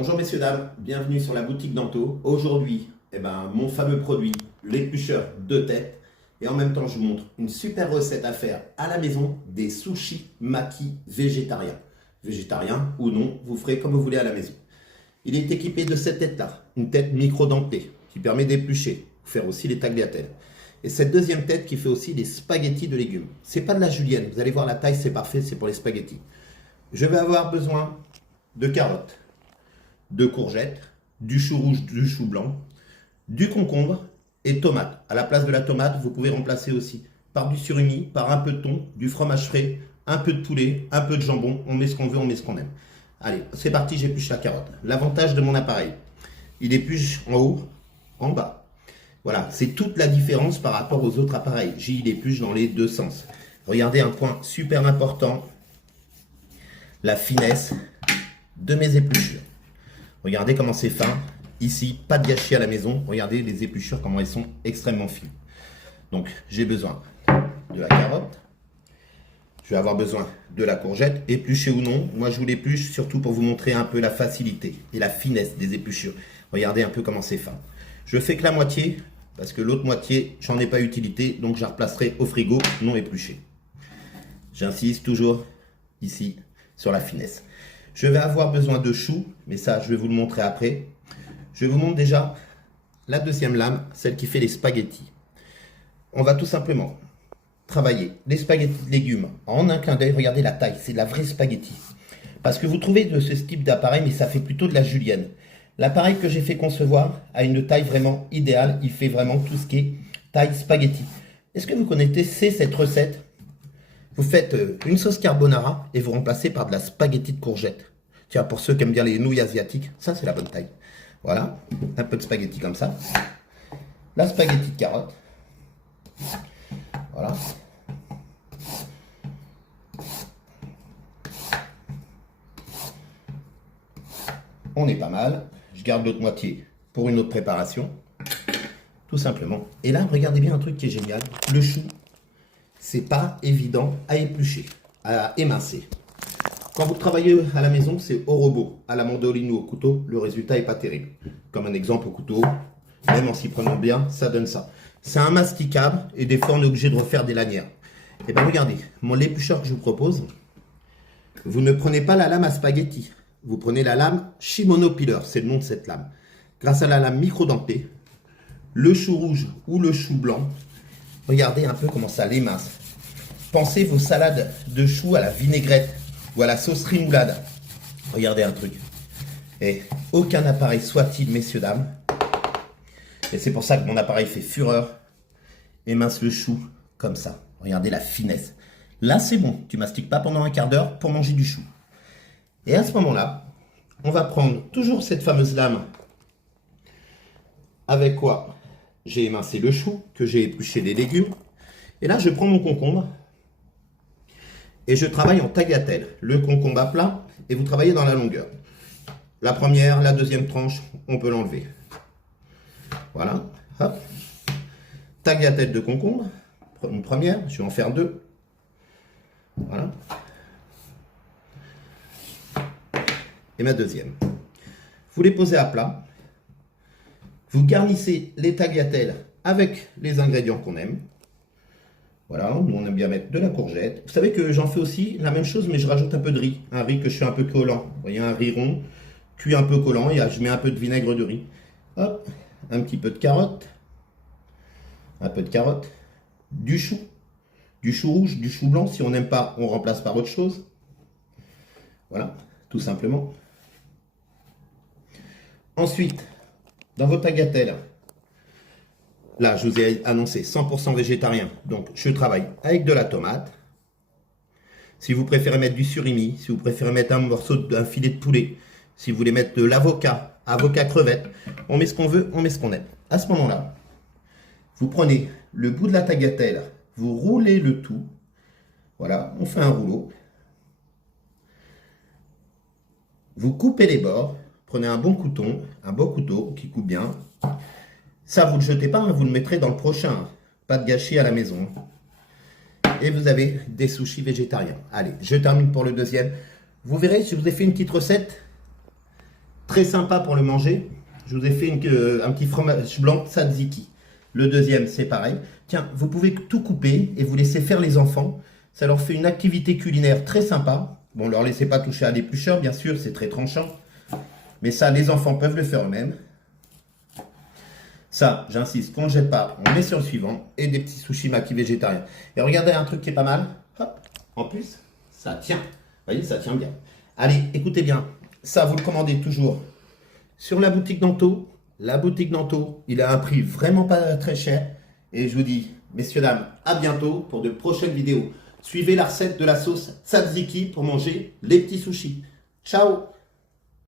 Bonjour messieurs, dames, bienvenue sur la boutique d'Anto. Aujourd'hui, mon fameux produit, l'éplucheur de tête. Et en même temps, je vous montre une super recette à faire à la maison, des sushis maki végétariens. Végétariens ou non, vous ferez comme vous voulez à la maison. Il est équipé de cette tête-là, une tête micro-dentée qui permet d'éplucher, faire aussi les tagliatelles. Et cette deuxième tête qui fait aussi les spaghettis de légumes. C'est pas de la julienne, vous allez voir la taille, c'est parfait, c'est pour les spaghettis. Je vais avoir besoin de carottes, de courgettes, du chou rouge, du chou blanc, du concombre et tomate. À la place de la tomate, vous pouvez remplacer aussi par du surimi, par un peu de thon, du fromage frais, un peu de poulet, un peu de jambon. On met ce qu'on veut, on met ce qu'on aime. Allez, c'est parti, j'épluche la carotte. L'avantage de mon appareil, il épluche en haut, en bas. Voilà, c'est toute la différence par rapport aux autres appareils. Il épluche dans les deux sens. Regardez un point super important, la finesse de mes épluchures. Regardez comment c'est fin. Ici, pas de gâchis à la maison. Regardez les épluchures, comment elles sont extrêmement fines. Donc, j'ai besoin de la carotte. Je vais avoir besoin de la courgette, épluchée ou non. Moi, je vous l'épluche surtout pour vous montrer un peu la facilité et la finesse des épluchures. Regardez un peu comment c'est fin. Je fais que la moitié, parce que l'autre moitié, j'en ai pas utilité. Donc, je la replacerai au frigo non épluchée. J'insiste toujours ici sur la finesse. Je vais avoir besoin de choux, mais ça, je vais vous le montrer après. Je vous montre déjà la deuxième lame, celle qui fait les spaghettis. On va tout simplement travailler les spaghettis de légumes en un clin d'œil. Regardez la taille, c'est de la vraie spaghetti. Parce que vous trouvez de ce type d'appareil, mais ça fait plutôt de la julienne. L'appareil que j'ai fait concevoir a une taille vraiment idéale. Il fait vraiment tout ce qui est taille spaghetti. Est-ce que vous connaissez cette recette? Vous faites une sauce carbonara et vous remplacez par de la spaghetti de courgettes. Tiens, pour ceux qui aiment bien les nouilles asiatiques, ça c'est la bonne taille. Voilà, un peu de spaghetti comme ça. La spaghetti de carotte. Voilà. On est pas mal. Je garde l'autre moitié pour une autre préparation. Tout simplement. Et là, regardez bien un truc qui est génial. Le chou, c'est pas évident à éplucher, à émincer. Quand vous travaillez à la maison, c'est au robot, à la mandoline ou au couteau, le résultat n'est pas terrible. Comme un exemple au couteau, même en s'y prenant bien, ça donne ça. C'est un masticable et des fois on est obligé de refaire des lanières. Et bien regardez, l'éplucheur que je vous propose, vous ne prenez pas la lame à spaghetti, vous prenez la lame Shimono Peeler, c'est le nom de cette lame. Grâce à la lame micro-dentée, le chou rouge ou le chou blanc, regardez un peu comment ça l'émince. Pensez vos salades de choux à la vinaigrette ou à la sauce remoulade. Regardez un truc. Et aucun appareil soit-il, messieurs, dames. Et c'est pour ça que mon appareil fait fureur. Émince le chou comme ça. Regardez la finesse. Là, c'est bon. Tu mastiques pas pendant un quart d'heure pour manger du chou. Et à ce moment-là, on va prendre toujours cette fameuse lame. Avec quoi j'ai émincé le chou, que j'ai épluché les légumes. Et là, je prends mon concombre. Et je travaille en tagliatelle. Le concombre à plat, et vous travaillez dans la longueur. La première, la deuxième tranche, on peut l'enlever. Voilà. Hop. Tagliatelle de concombre. Une première, je vais en faire deux. Voilà. Et ma deuxième. Vous les posez à plat. Vous garnissez les tagliatelles avec les ingrédients qu'on aime. Voilà, nous on aime bien mettre de la courgette. Vous savez que j'en fais aussi la même chose, mais je rajoute un peu de riz. Un riz que je fais un peu collant. Vous voyez, un riz rond, cuit un peu collant, et je mets un peu de vinaigre de riz. Hop, un petit peu de carotte. Un peu de carotte. Du chou rouge, du chou blanc. Si on n'aime pas, on remplace par autre chose. Voilà, tout simplement. Ensuite, dans vos tagliatelles, là, je vous ai annoncé 100% végétarien. Donc, je travaille avec de la tomate. Si vous préférez mettre du surimi, si vous préférez mettre un filet de poulet, si vous voulez mettre de l'avocat, avocat crevette, on met ce qu'on veut, on met ce qu'on aime. À ce moment-là, vous prenez le bout de la tagliatelle, vous roulez le tout. Voilà, on fait un rouleau. Vous coupez les bords. Prenez un bon couteau qui coupe bien. Ça, vous ne le jetez pas, hein, vous le mettrez dans le prochain. Pas de gâchis à la maison. Et vous avez des sushis végétariens. Allez, je termine pour le deuxième. Vous verrez, je vous ai fait une petite recette Très sympa pour le manger. Je vous ai fait un petit fromage blanc tzatziki. Le deuxième, c'est pareil. Tiens, vous pouvez tout couper et vous laisser faire les enfants. Ça leur fait une activité culinaire très sympa. Bon, leur laissez pas toucher à l'éplucheur, bien sûr, c'est très tranchant. Mais ça, les enfants peuvent le faire eux-mêmes. Ça, j'insiste, qu'on ne jette pas, on met sur le suivant. Et des petits sushis maki végétariens. Et regardez un truc qui est pas mal. Hop, en plus, ça tient. Vous voyez, ça tient bien. Allez, écoutez bien. Ça, vous le commandez toujours sur la boutique Nanto. La boutique Nanto, il a un prix vraiment pas très cher. Et je vous dis, messieurs, dames, à bientôt pour de prochaines vidéos. Suivez la recette de la sauce tzatziki pour manger les petits sushis. Ciao!